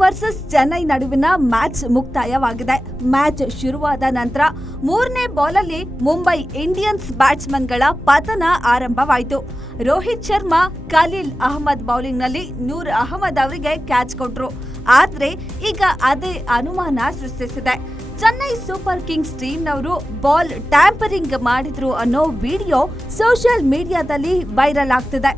Versus Chennai ನಡುವಿನ match ಮುಕ್ತಾಯವಾಗಿದೆ. Match ಶುರುವಾದ ನಂತರ 3ನೇ ಬಾಲಲ್ಲಿ ಮುಂಬೈ ಇಂಡಿಯನ್ಸ್ ಬ್ಯಾಟ್ಸ್ಮನ್ಗಳ ಪತನ ಆರಂಭವಾಯಿತು. ರೋಹಿತ್ ಶರ್ಮಾ, ಖಲೀಲ್ ಅಹ್ಮದ್ ಬೌಲಿಂಗ್ನಲ್ಲಿ ನೂರ್ ಅಹಮದ್ ಅವರಿಗೆ ಕ್ಯಾಚ್ ಕೊಟ್ರು. ಆದ್ರೆ ಈಗ ಅದೇ ಅನುಮಾನ ಸೃಷ್ಟಿಸಿದೆ. ಚೆನ್ನೈ ಸೂಪರ್ ಕಿಂಗ್ಸ್ ಟೀಮ್ನವರು ಬಾಲ್ ಟ್ಯಾಂಪರಿಂಗ್ ಮಾಡಿದ್ರು ಅನ್ನೋ ವಿಡಿಯೋ ಸೋಷಿಯಲ್ ಮೀಡಿಯಾದಲ್ಲಿ ವೈರಲ್ ಆಗ್ತಿದೆ.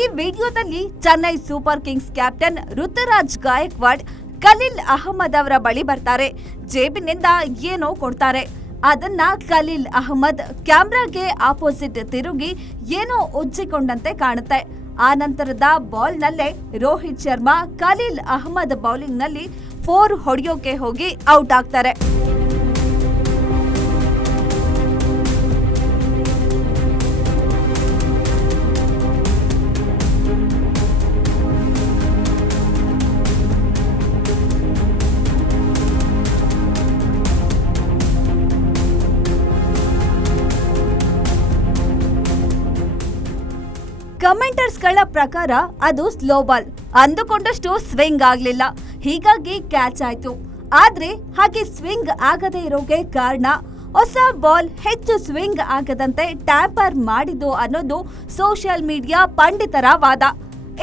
ಈ ವಿಡಿಯೋದಲ್ಲಿ Chennai Super Kings captain Ruturaj Gaikwad Khaleel Ahmed ಅವರ ಬಳಿ ಬರ್ತಾರೆ. ಜೇಬಿನಿಂದ ಏನೋ ಕೊಡ್ತಾರೆ. ಅದನ್ನ ಖಲೀಲ್ ಅಹ್ಮದ್ ಕ್ಯಾಮ್ರಾಗೆ ಆಪೋಸಿಟ್ ತಿರುಗಿ ಏನೋ ಉಜ್ಜಿಕೊಂಡಂತೆ ಕಾಣುತ್ತೆ. ಆ ನಂತರದ ಬಾಲ್ನಲ್ಲೇ ರೋಹಿತ್ ಶರ್ಮಾ ಖಲೀಲ್ ಅಹ್ಮದ್ ಬೌಲಿಂಗ್ನಲ್ಲಿ 4 ಹೊಡೆಯೋಕೆ ಹೋಗಿ ಔಟ್ ಆಗ್ತಾರೆ. ಕಮೆಂಟರ್ಸ್ಗಳ ಪ್ರಕಾರ ಅದು ಸ್ಲೋ ಬಾಲ್, ಅಂದುಕೊಂಡಷ್ಟು ಸ್ವಿಂಗ್ ಆಗ್ಲಿಲ್ಲ, ಹೀಗಾಗಿ ಕ್ಯಾಚ್ ಆಯ್ತು. ಆದ್ರೆ ಹಾಗೆ ಸ್ವಿಂಗ್ ಆಗದೆ ಇರೋಕೆ ಕಾರಣ ಹೊಸ ಬಾಲ್ ಹೆಚ್ಚು ಸ್ವಿಂಗ್ ಆಗದಂತೆ ಟ್ಯಾಂಪರ್ ಮಾಡಿದ್ದು ಅನ್ನೋದು ಸೋಷಿಯಲ್ ಮೀಡಿಯಾ ಪಂಡಿತರ ವಾದ.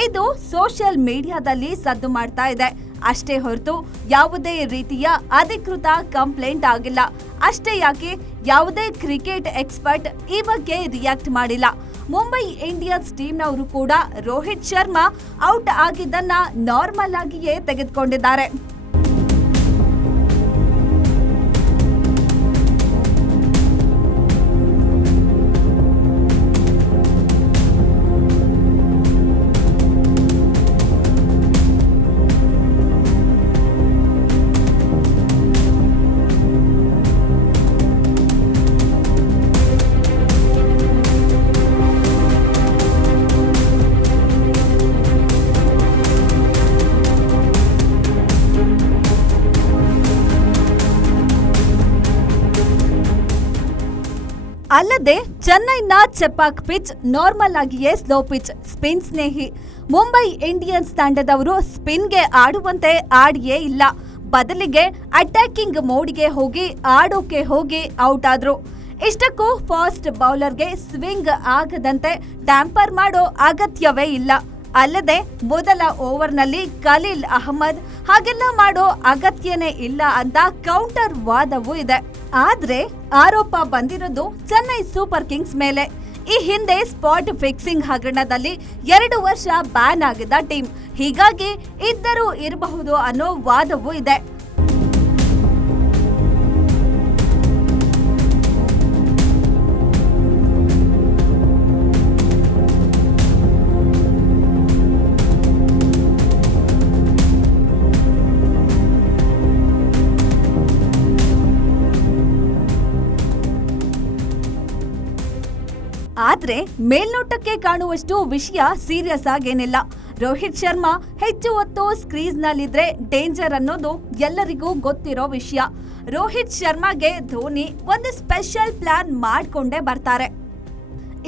ಇದು ಸೋಷಿಯಲ್ ಮೀಡಿಯಾದಲ್ಲಿ ಸದ್ದು ಮಾಡ್ತಾ ಇದೆ. ಅಷ್ಟೇ ಹೊರತು ಯಾವುದೇ ರೀತಿಯ ಅಧಿಕೃತ ಕಂಪ್ಲೇಂಟ್ ಆಗಿಲ್ಲ. ಅಷ್ಟೇ ಯಾಕೆ ಯಾವುದೇ ಕ್ರಿಕೆಟ್ ಎಕ್ಸ್ಪರ್ಟ್ ಈ ಬಗ್ಗೆ ರಿಯಾಕ್ಟ್ ಮಾಡಿಲ್ಲ. ಮುಂಬೈ ಇಂಡಿಯನ್ಸ್ ಟೀಮ್ನವರು ಕೂಡ ರೋಹಿತ್ ಶರ್ಮಾ ಔಟ್ ಆಗಿದ್ದನ್ನ ನಾರ್ಮಲ್ ಆಗಿಯೇ ತೆಗೆದುಕೊಂಡಿದ್ದಾರೆ. ಅಲ್ಲದೆ ಚೆನ್ನೈನ ಚೆಪಾಕ್ ಪಿಚ್ ನಾರ್ಮಲ್ ಆಗಿಯೇ ಸ್ಲೋ ಪಿಚ್, ಸ್ಪಿನ್ ಸ್ನೇಹಿ. ಮುಂಬೈ ಇಂಡಿಯನ್ಸ್ ತಂಡದವರು ಸ್ಪಿನ್ಗೆ ಆಡುವಂತೆ ಆಡಿಯೇ ಇಲ್ಲ. ಬದಲಿಗೆ ಅಟ್ಯಾಕಿಂಗ್ ಮೋಡ್ಗೆ ಹೋಗಿ ಆಡೋಕೆ ಹೋಗಿ ಔಟ್ ಆದ್ರು. ಇಷ್ಟಕ್ಕೂ ಫಾಸ್ಟ್ ಬೌಲರ್ಗೆ ಸ್ವಿಂಗ್ ಆಗದಂತೆ ಟ್ಯಾಂಪರ್ ಮಾಡೋ ಅಗತ್ಯವೇ ಇಲ್ಲ. ಅಲ್ಲದೆ ಮೊದಲ ಓವರ್ನಲ್ಲಿ ಖಲೀಲ್ ಅಹ್ಮದ್ ಹಾಗೆಲ್ಲ ಮಾಡೋ ಅಗತ್ಯನೇ ಇಲ್ಲ ಅಂತ ಕೌಂಟರ್ ವಾದವೂ ಇದೆ. ಆದ್ರೆ ಆರೋಪ ಬಂದಿರೋದು ಚೆನ್ನೈ ಸೂಪರ್ ಕಿಂಗ್ಸ್ ಮೇಲೆ. ಈ ಹಿಂದೆ ಸ್ಪಾಟ್ ಫಿಕ್ಸಿಂಗ್ ಹಗರಣದಲ್ಲಿ 2 ವರ್ಷ ಬ್ಯಾನ್ ಆಗಿದ್ದ ಟೀಮ್, ಹೀಗಾಗಿ ಇದ್ದರೂ ಇರಬಹುದು ಅನ್ನೋ ವಾದವೂ ಇದೆ. ಆದ್ರೆ ಮೇಲ್ನೋಟಕ್ಕೆ ಕಾಣುವಷ್ಟು ವಿಷಯ ಸೀರಿಯಸ್ ಆಗೇನಿಲ್ಲ. ರೋಹಿತ್ ಶರ್ಮಾ ಹೆಚ್ಚು ಹೊತ್ತು ಕ್ರೀಸ್ನಲ್ಲಿದ್ರೆ ಡೇಂಜರ್ ಅನ್ನೋದು ಎಲ್ಲರಿಗೂ ಗೊತ್ತಿರೋ ವಿಷಯ. ರೋಹಿತ್ ಶರ್ಮಾಗೆ ಧೋನಿ ಒಂದು ಸ್ಪೆಷಲ್ ಪ್ಲಾನ್ ಮಾಡ್ಕೊಂಡೇ ಬರ್ತಾರೆ.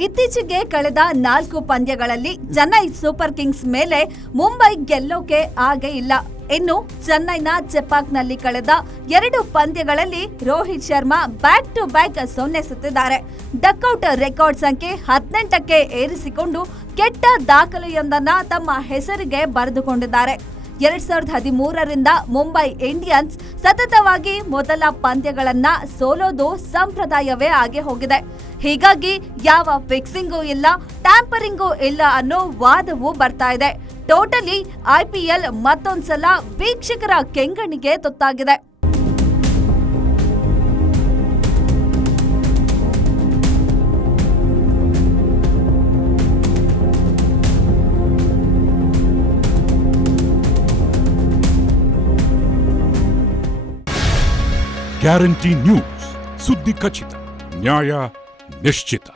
ಇತ್ತೀಚೆಗೆ ಕಳೆದ 4 ಪಂದ್ಯಗಳಲ್ಲಿ ಚೆನ್ನೈ ಸೂಪರ್ ಕಿಂಗ್ಸ್ ಮೇಲೆ ಮುಂಬೈ ಗೆಲ್ಲೋಕೆ ಆಗೇ ಇಲ್ಲ. ಇನ್ನು ಚೆನ್ನೈನ ಚೆಪಾಕ್ನಲ್ಲಿ ಕಳೆದ 2 ಪಂದ್ಯಗಳಲ್ಲಿ Rohit Sharma back to back 0 ಸುತ್ತಿದ್ದಾರೆ. ಡಕ್ಔಟ್ ರೆಕಾರ್ಡ್ ಸಂಖ್ಯೆ 18ಕ್ಕೆ ಏರಿಸಿಕೊಂಡು ಕೆಟ್ಟ ದಾಖಲೆಯೊಂದನ್ನ ತಮ್ಮ ಹೆಸರಿಗೆ ಬರೆದುಕೊಂಡಿದ್ದಾರೆ. 2013ರಿಂದ ಮುಂಬೈ ಇಂಡಿಯನ್ಸ್ ಸತತವಾಗಿ ಮೊದಲ ಪಂದ್ಯಗಳನ್ನ ಸೋಲೋದು ಸಂಪ್ರದಾಯವೇ ಆಗಿ ಹೋಗಿದೆ. ಹೀಗಾಗಿ ಯಾವ ಫಿಕ್ಸಿಂಗೂ ಇಲ್ಲ, ಟ್ಯಾಂಪರಿಂಗೂ ಇಲ್ಲ ಅನ್ನೋ ವಾದವೂ ಬರ್ತಾ ಇದೆ. ಟೋಟಲಿ ಐಪಿಎಲ್ ಮತ್ತೊಂದ್ಸಲ ವೀಕ್ಷಕರ ಕೆಂಗಣ್ಣಿಗೆ ತುತ್ತಾಗಿದೆ. ಗ್ಯಾರಂಟಿ ನ್ಯೂಸ್, ಸುದ್ದಿ ಖಚಿತ, ನ್ಯಾಯ ನಿಶ್ಚಿತ.